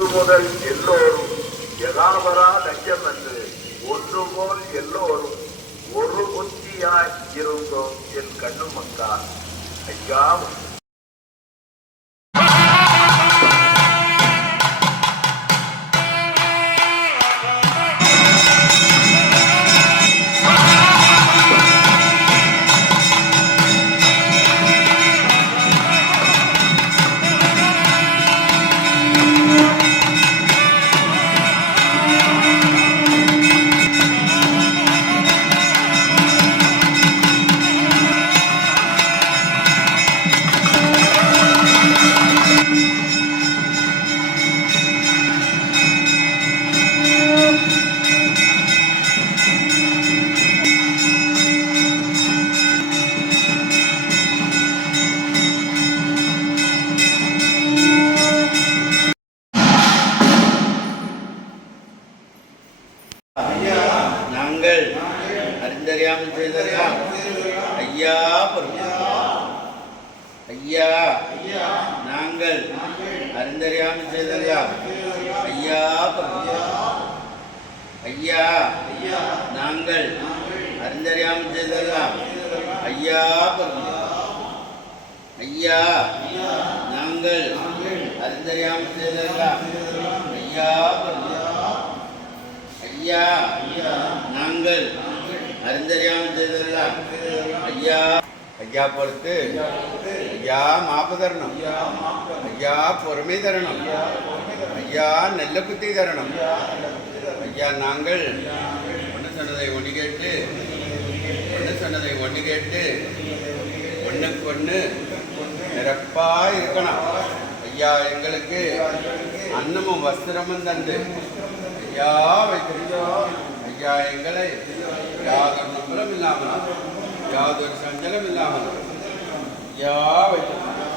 முதல் எல்லோரும் எலாவரா லட்சம் என்று ஒன்று போல் எல்லோரும் ஒரு புத்தியாய் இருந்தோம் என் கண்ணு மக்கா. ஐயா ஐயா. ஐயா ஐயா நாங்கள் அறிந்தறியாமல் செய்தெல்லாம் ஐயா ஐயா நாங்கள் அறிந்தறியாமல் செய்தெல்லாம் ஐயா ஐயா நாங்கள் அறிந்தறியாமல் செய்தெல்லாம் ஐயா ஐயா பொறுத்து ஐயா மாப்பு தரணும் ஐயா பொறுமை தரணும் ஐயா நல்ல புத்தி தரணும். ஐயா நாங்கள் ஒன்று சொன்னதை ஒன்று கேட்டு ஒன்று சொன்னதை ஒன்று கேட்டு ஒன்றுக்கு ஒன்று நிரப்பாக இருக்கணும். ஐயா எங்களுக்கு அன்னமும் வஸ்திரமும் தந்து ஐயா வைத்திருக்கிறோம் ஐயா எங்களை யாதொரு நம்பலம் இல்லாமல் யாதொரு சஞ்சலம் இல்லாமல் ஐயா வைத்திருக்கிறோம்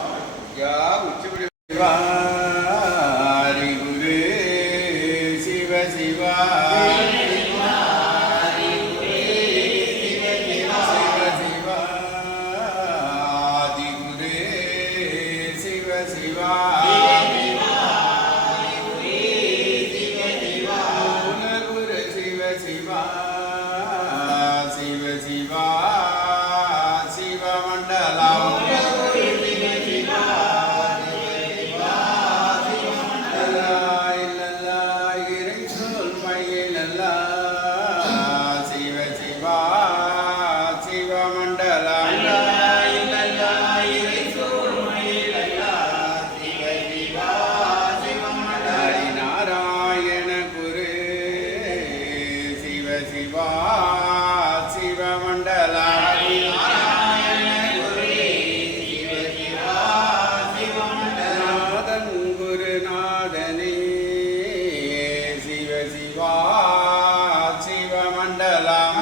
மண்டலம்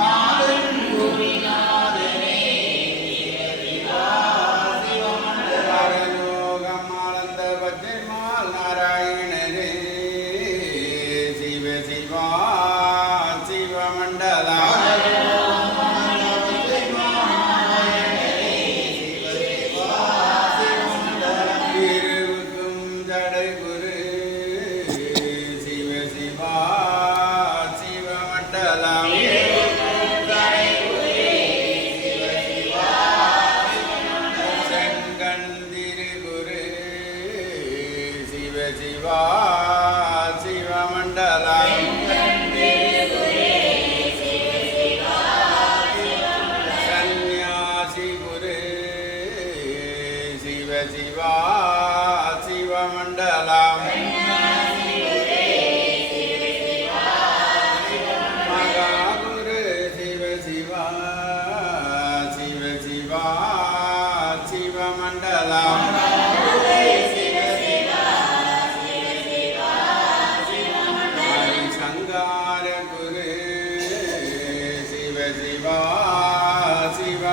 சிவ சிவா சிவ மண்டலம் மகா குரு சிவ சிவா சிவ சிவா சிவ மண்டலம் ஹரி சங்கார குரு சிவ சிவா சிவ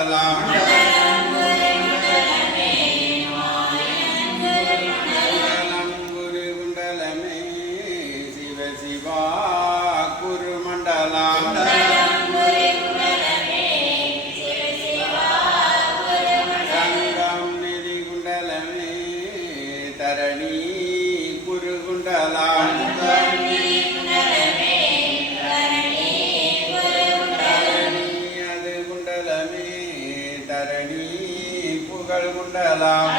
salam. salam.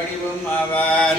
வடிவும் அவர்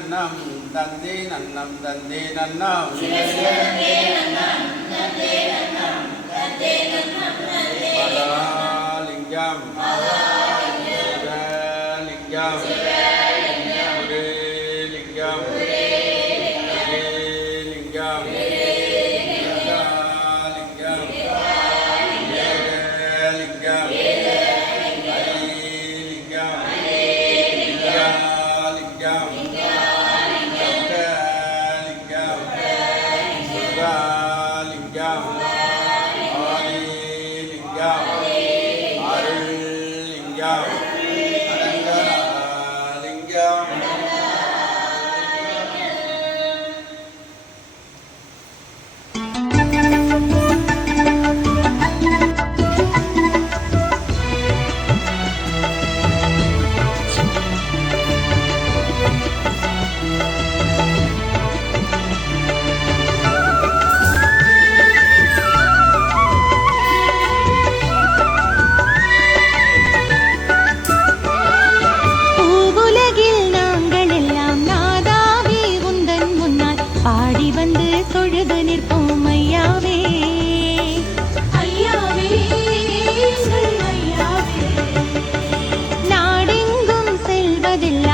நன்னம் தந்தே நன்னம் தந்தே நன்னம் இங்கா அருள் இங்கா Lodelo.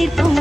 নিপুণ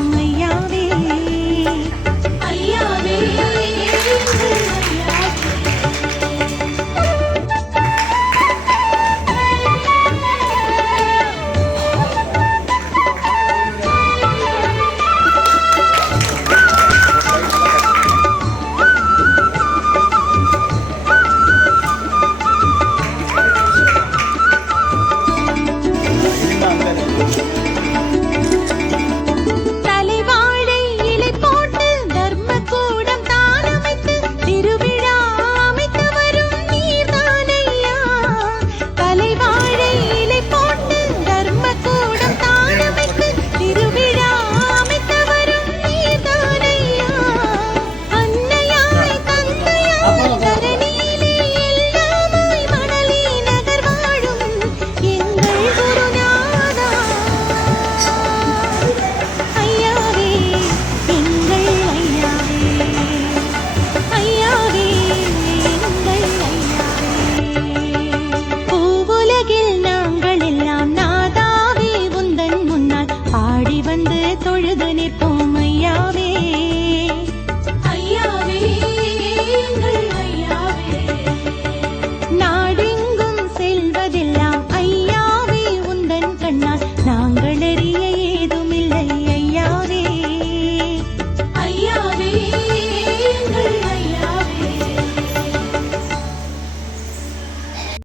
முருகனை போ